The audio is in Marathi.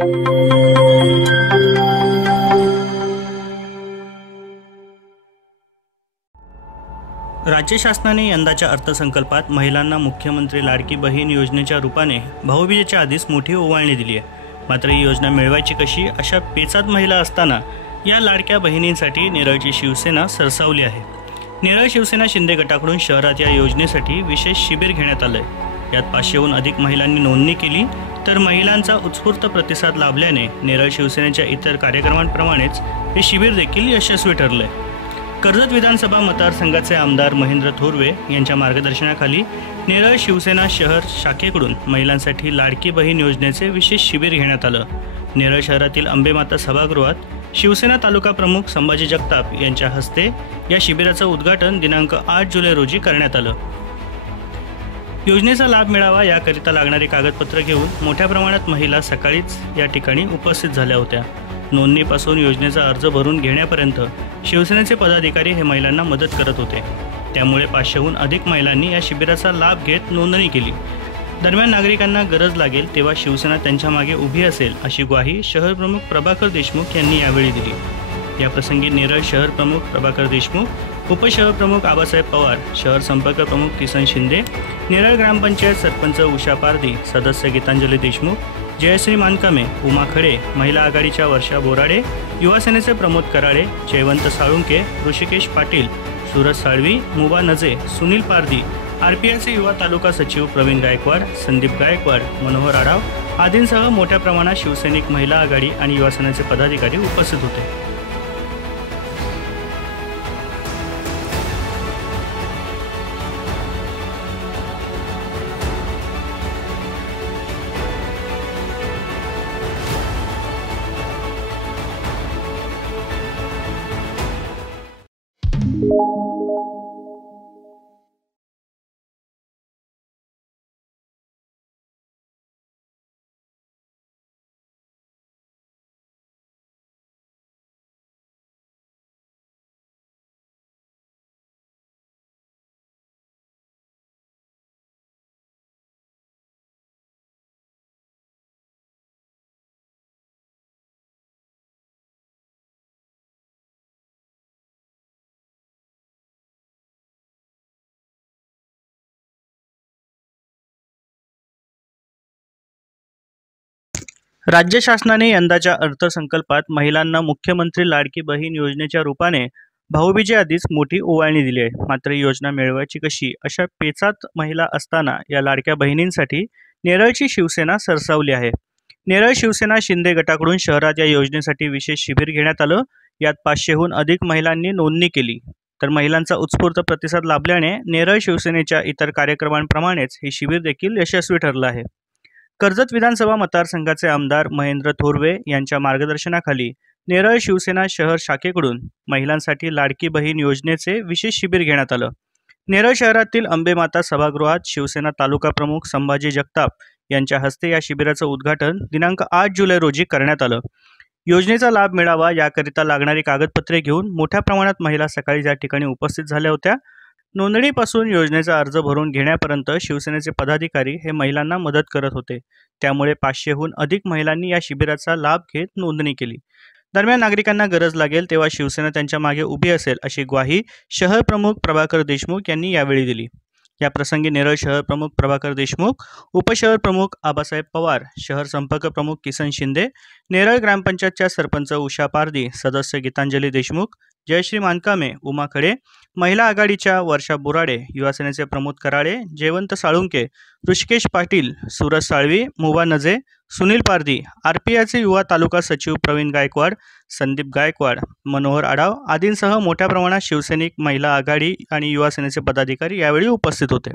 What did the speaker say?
राज्य शासनाने यंदाच्या अर्थसंकल्पात महिलांना मुख्यमंत्री लाडकी बहीण योजनेच्या रूपाने भाऊबीजेच्या आधीच मोठी ओवाळणी दिली आहे. मात्र ही योजना मिळवायची कशी अशा पेचात महिला असताना या लाडक्या बहिणींसाठी नेरळची शिवसेना सरसावली आहे. नेरळ शिवसेना शिंदे गटाकडून शहरात या योजनेसाठी विशेष शिबिर घेण्यात आलंय. यात 500हून अधिक महिलांनी नोंदणी केली, तर महिलांचा उत्स्फूर्त प्रतिसाद लाभल्याने नेरळ शिवसेनेच्या इतर कार्यक्रमांप्रमाणेच हे शिबिर देखील यशस्वी ठरलंय. कर्जत विधानसभा मतदारसंघाचे आमदार महेंद्र थोरवे यांच्या मार्गदर्शनाखाली नेरळ शिवसेना शहर शाखेकडून महिलांसाठी लाडकी बहीण योजनेचे विशेष शिबिर घेण्यात आलं. नेरळ शहरातील अंबेमाता सभागृहात शिवसेना तालुका प्रमुख संभाजी जगताप यांच्या हस्ते या शिबिराचं उद्घाटन दिनांक 8 जुलै रोजी करण्यात आलं. योजनेचा लाभ मिळावा याकरिता लागणारी कागदपत्र घेऊन मोठ्या प्रमाणात महिला सकाळीच या ठिकाणी उपस्थित झाल्या होत्या. नोंदणीपासून योजनेचा अर्ज भरून घेण्यापर्यंत शिवसेनेचे पदाधिकारी हे महिलांना मदत करत होते. त्यामुळे 500हून अधिक महिलांनी या शिबिराचा लाभ घेत नोंदणी केली. दरम्यान नागरिकांना गरज लागेल तेव्हा शिवसेना त्यांच्या मागे उभी असेल अशी ग्वाही शहर प्रमुख प्रभाकर देशमुख यांनी यावेळी दिली. याप्रसंगी नेरळ शहर प्रमुख प्रभाकर देशमुख, उपशहर प्रमुख आबासाहेब पवार, शहर संपर्क प्रमुख किसन शिंदे, नेरळ ग्रामपंचायत सरपंच उषा पारधी, सदस्य गीतांजली देशमुख, जयश्री मानकामे, उमा खडे, महिला आघाडीच्या वर्षा बोराडे, युवासेनेचे प्रमोद कराळे, जयवंत साळुंके, ऋषिकेश पाटील, सूरज साळवी, मुबा नजे, सुनील पारधी, आरपीआयचे युवा तालुका सचिव प्रवीण गायकवाड, संदीप गायकवाड, मनोहर आढाव आदींसह मोठ्या प्रमाणात शिवसैनिक, महिला आघाडी आणि युवासेनेचे पदाधिकारी उपस्थित होते. राज्य शासनाने यंदाच्या अर्थसंकल्पात महिलांना मुख्यमंत्री लाडकी बहीण योजनेच्या रूपाने भाऊबीजेआधीच मोठी ओवाळणी दिली आहे. मात्र योजना मिळवायची कशी अशा पेचात महिला असताना या लाडक्या बहिणींसाठी नेरळची शिवसेना सरसावली आहे. नेरळ शिवसेना शिंदे गटाकडून शहरात या योजनेसाठी विशेष शिबिर घेण्यात आलं. यात 500हून अधिक महिलांनी नोंदणी केली, तर महिलांचा उत्स्फूर्त प्रतिसाद लाभल्याने नेरळ शिवसेनेच्या इतर कार्यक्रमांप्रमाणेच हे शिबिर देखील यशस्वी ठरलं आहे. कर्जत विधानसभा मतदारसंघाचे आमदार महेंद्र थोरवे यांच्या मार्गदर्शनाखाली नेरळ शिवसेना शहर शाखेकडून महिलांसाठी लाडकी बहीण योजनेचे विशेष शिबिर घेण्यात आलं. नेरळ शहरातील अंबेमाता सभागृहात शिवसेना तालुका प्रमुख संभाजी जगताप यांच्या हस्ते या शिबिराचं उद्घाटन दिनांक 8 जुलै रोजी करण्यात आलं. योजनेचा लाभ मिळावा याकरिता लागणारी कागदपत्रे घेऊन मोठ्या प्रमाणात महिला सकाळी या ठिकाणी उपस्थित झाल्या होत्या. नोंदणीपासून योजनेचा अर्ज भरून घेण्यापर्यंत शिवसेनेचे पदाधिकारी हे महिलांना मदत करत होते. त्यामुळे 500हून अधिक महिलांनी या शिबिराचा लाभ घेत नोंदणी केली. दरम्यान नागरिकांना गरज लागेल तेव्हा शिवसेना त्यांच्या मागे उभी असेल अशी ग्वाही शहर प्रमुख प्रभाकर देशमुख यांनी यावेळी दिली. याप्रसंगी नेरळ शहर प्रमुख प्रभाकर देशमुख, उपशहर प्रमुख आबासाहेब पवार, शहर संपर्क प्रमुख किसन शिंदे, नेरळ ग्रामपंचायतच्या सरपंच उषा पारधी, सदस्य गीतांजली देशमुख, जयश्री मानकामे, उमा खडे, महिला आघाडीच्या वर्षा बोराडे, युवासेनेचे प्रमोद कराळे, जयवंत साळुंके, ऋषिकेश पाटील, सूरज साळवी, मुबा नजे, सुनील पारधी, आरपीआयचे युवा तालुका सचिव प्रवीण गायकवाड, संदीप गायकवाड, मनोहर आढाव आदींसह मोठ्या प्रमाणात शिवसैनिक, महिला आघाडी आणि युवासेनेचे पदाधिकारी यावेळी उपस्थित होते.